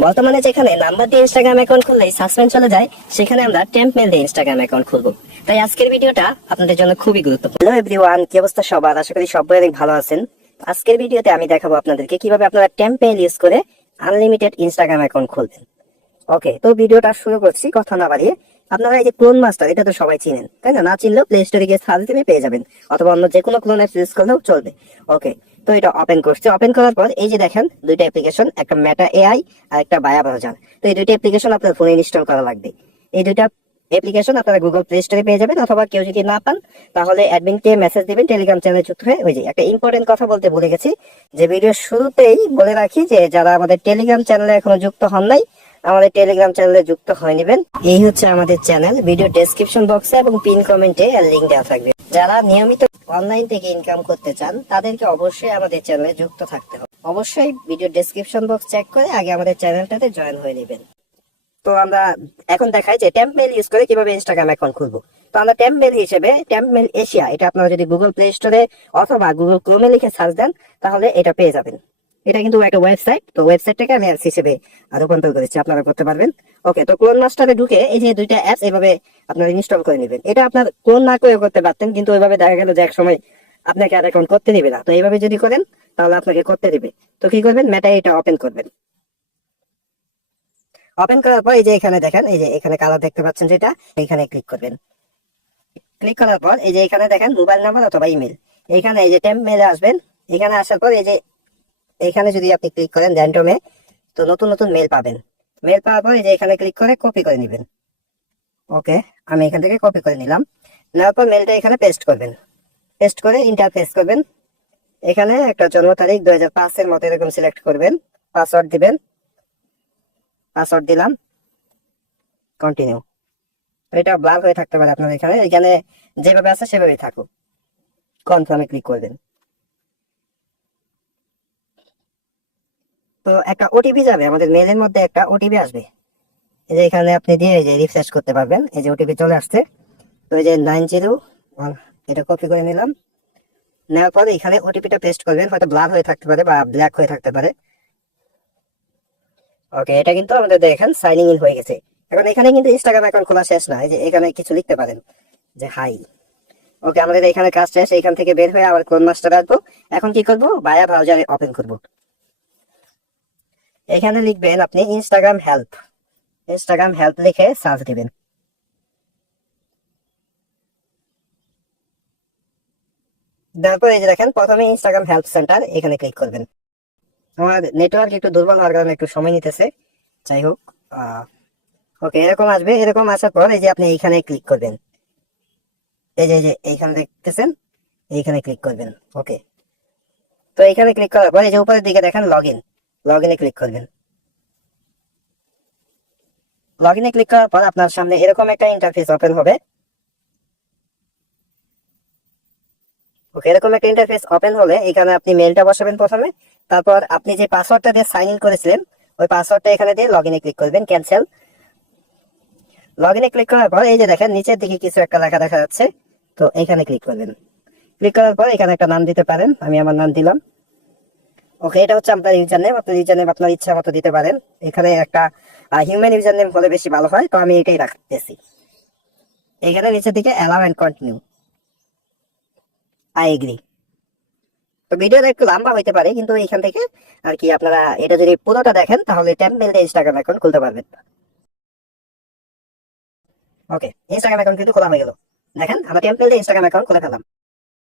বর্তমানে যেখানে নাম্বার দিয়ে ইনস্টাগ্রাম অ্যাকাউন্ট খুললেই সাসপেন্ড চলে যায়, সেখানে আমরা টেম্প মেল দিয়ে ইনস্টাগ্রাম অ্যাকাউন্ট খুলবো। তাই আজকের ভিডিওটা আপনাদের জন্য খুবই গুরুত্বপূর্ণ। হ্যালো এভরিওয়ান, কি অবস্থা সবার? আশা করি সবাই অনেক ভালো আছেন। আজকের ভিডিওতে আমি দেখাবো আপনাদেরকে কিভাবে আপনারা টেম্প মেল ইউজ করে আনলিমিটেড ইনস্টাগ্রাম অ্যাকাউন্ট খুলবেন। ওকে, তো ভিডিওটা শুরু করছি কথা না বাড়িয়ে। আপনারা এই যে ক্লোন মাস্টার, এটা তো সবাই চিনেন তাই না? না চিনলেও প্লে স্টোরে গিয়ে সার্চ দিলে পেয়ে যাবেন, অথবা অন্য যে কোনো ক্লোন অ্যাপ ইউজ করলেও চলবে। ওকে, তো এটা ওপেন করছে। ওপেন করার পর এই যে দেখেন দুইটা অ্যাপ্লিকেশন, একটা মেটা এআই আর একটা বায়া ব্রাউজার। তো এই দুইটা অ্যাপ্লিকেশন আপনার ফোনে ইনস্টল করা লাগবে। এই দুইটা অ্যাপ্লিকেশন আপনারা গুগল প্লে স্টোরে পেয়ে যাবেন, অথবা কেউ যদি না পান তাহলে অ্যাডমিনকে মেসেজ দিবেন টেলিগ্রাম চ্যানেলে যুক্ত হয়ে। ওই যে একটা ইম্পর্টেন্ট কথা বলতে ভুলে গেছি, যে ভিডিও শুরুতেই বলে রাখি যে যারা আমাদের টেলিগ্রাম চ্যানেলে এখনো যুক্ত হন নাই, আমাদের টেলিগ্রাম চ্যানেলে যুক্ত হয়ে নেবেন। এই হচ্ছে আমাদের চ্যানেল, ভিডিও ডেসক্রিপশন বক্সে এবং পিন কমেন্টে এর লিংক দেওয়া থাকবে। যারা নিয়মিত অনলাইন থেকে ইনকাম করতে চান তাদেরকে অবশ্যই আমাদের চ্যানেলে যুক্ত থাকতে হবে। অবশ্যই ভিডিও ডেসক্রিপশন বক্স চেক করে আগে আমাদের চ্যানেলটাতে জয়েন হয়ে নেবেন। তো আমরা এখন দেখাই যে টেম্প মেল ইউজ করে কিভাবে ইনস্টাগ্রাম অ্যাকাউন্ট খুলবো। তো আমরা টেম্প মেল হিসেবে টেম্প মেল এশিয়া, এটা আপনারা যদি গুগল প্লে স্টোরে অথবা গুগল ক্রোমে লিখে সার্চ দেন তাহলে এটা পেয়ে যাবেন। এটা কিন্তু একটা ওয়েবসাইট, তো ওয়েবসাইটটাকে আমি অ্যাপস হিসেবে রূপান্তর করেছি, আপনারা করতে পারবেন। ওকে, তো ক্লোন মাস্টারে ঢুকে এই যে দুইটা অ্যাপস এভাবে আপনারা ইনস্টল করে নেবেন। এটা আপনার ক্লোন না করে করতে পারতেন, কিন্তু ওইভাবে দেখা গেল যে এক সময় আপনাকে আর অ্যাকাউন্ট করতে দিবে না। তো এইভাবে যদি করেন তাহলে আপনাকে করতে দিবে। তো কি করবেন, মেটা এটা ওপেন করবেন। ওপেন করার পর এই যে এখানে দেখেন, এই যে এখানে কালার দেখতে পাচ্ছেন, যেটা এখানে ক্লিক করবেন। ক্লিক করার পর এই যে এখানে দেখেন মোবাইল নাম্বার অথবা ইমেল, এখানে এই যে টেম্প মেলে আসবেন। এখানে আসার পর এই যে এখানে যদি আপনি ক্লিক করেন র্যান্ডমে, তো নতুন নতুন মেল পাবেন। মেল পাওয়ার পর এই যে এখানে ক্লিক করে কপি করে নেবেন। ওকে, আমি এখান থেকে কপি করে নিলাম। নেওয়ার পর মেলটা এখানে পেস্ট করবেন। পেস্ট করে ইন্টারফেস করবেন। এখানে একটা জন্ম তারিখ 2005-এর মতো এরকম সিলেক্ট করবেন। পাসওয়ার্ড দিবেন। পাসওয়ার্ড দিলাম, কন্টিনিউ। এটা ব্লার হয়ে থাকতে পারে আপনার এখানে, এখানে যেভাবে আছে সেভাবেই থাকুক। কনফার্মে ক্লিক করবেন। তো একটা ওটিপি যাবে, আমাদের মেলের মধ্যে একটা ওটিপি আসবে। এই যে এখানে আপনি দিয়ে এই যে রিফ্রেশ করতে পারবেন। এই যে ওটিপি চলে আসছে। তো এই যে 90, এটা কপি করে নিলাম। নেওয়ার পরে এখানে ওটিপিটা পেস্ট করবেন। হয়তো ব্লার হয়ে থাকতে পারে বা ব্ল্যাক হয়ে থাকতে পারে। ওকে, এটা কিন্তু আমাদের দেখেন সাইনিং ইন হয়ে গেছে। এখন এখানে কিন্তু ইনস্টাগ্রাম অ্যাকাউন্ট খোলা শেষ না। এই যে এখানে কিছু লিখতে পারেন যে হাই। ওকে, আমাদের এখানে কাজ শেষ। এখান থেকে বের হয়ে আবার ক্রোম মাস্টার আসবো। এখন কি করবো, বায়া ব্রাউজারে ওপেন করব। এখানে লিখবেন আপনি ইনস্টাগ্রাম হেল্প। ইনস্টাগ্রাম হেল্প লিখে সার্চ দিবেন। তারপর এই যে দেখেন প্রথমে ইনস্টাগ্রাম হেল্প সেন্টার, এখানে ক্লিক করবেন। আমার নেটওয়ার্ক একটু দুর্বল হওয়ার কারণে একটু সময় নিতেছে, যাই হোক। ওকে, এরকম আসবে। এরকম আসার পর এই যে আপনি এইখানে ক্লিক করবেন। এই যে এইখানে দেখতেছেন, এইখানে ক্লিক করবেন। ওকে, তো এইখানে ক্লিক করার পর এই যে উপরের দিকে দেখেন লগ ইন, লগ ইনে ক্লিক করবেন। লগ ইনে ক্লিক করার পর আপনার সামনে এরকম একটা ইন্টারফেস ওপেন হবে। ওকে, এরকম একটা ইন্টারফেস ওপেন হলে এখানে আপনি মেলটা বসাবেন প্রথমে। তারপর আপনি যে পাসওয়ার্ডটা দিয়ে সাইন ইন করেছিলেন ওই পাসওয়ার্ডটা এখানে দিয়ে লগ ইনে ক্লিক করবেন, ক্যান্সেল। লগ ইনে ক্লিক করার পর এই যে দেখেন নিচের দিকে কিছু একটা লেখা দেখা যাচ্ছে, তো এখানে ক্লিক করবেন। ক্লিক করার পর এখানে একটা নাম দিতে পারেন, আমি আমার নাম দিলাম। ওকে, এটা হচ্ছে আপনার ইউজার নেম। আপনার ইউজার নেম আপনার ইচ্ছা মতো দিতে পারেন। এখানে একটা হিউম্যান ইউজার নেম হলে বেশি ভালো হয়, তো আমি এটাই রাখতেছি। এখানে নিচের দিকে allow and continue, I agree. তো ভিডিওটা একটু লম্বা হইতে পারে, কিন্তু এখান থেকে আর কি আপনারা এটা যদি পুরোটা দেখেন তাহলে টেম্প মেল দিয়ে ইনস্টাগ্রাম অ্যাকাউন্ট খুলতে পারবেন। ওকে, ইনস্টাগ্রাম অ্যাকাউন্ট কিন্তু খোলা হয়ে গেল। দেখেন আমরা টেম্প মেল দিয়ে ইনস্টাগ্রাম অ্যাকাউন্ট খুলে ফেলাম।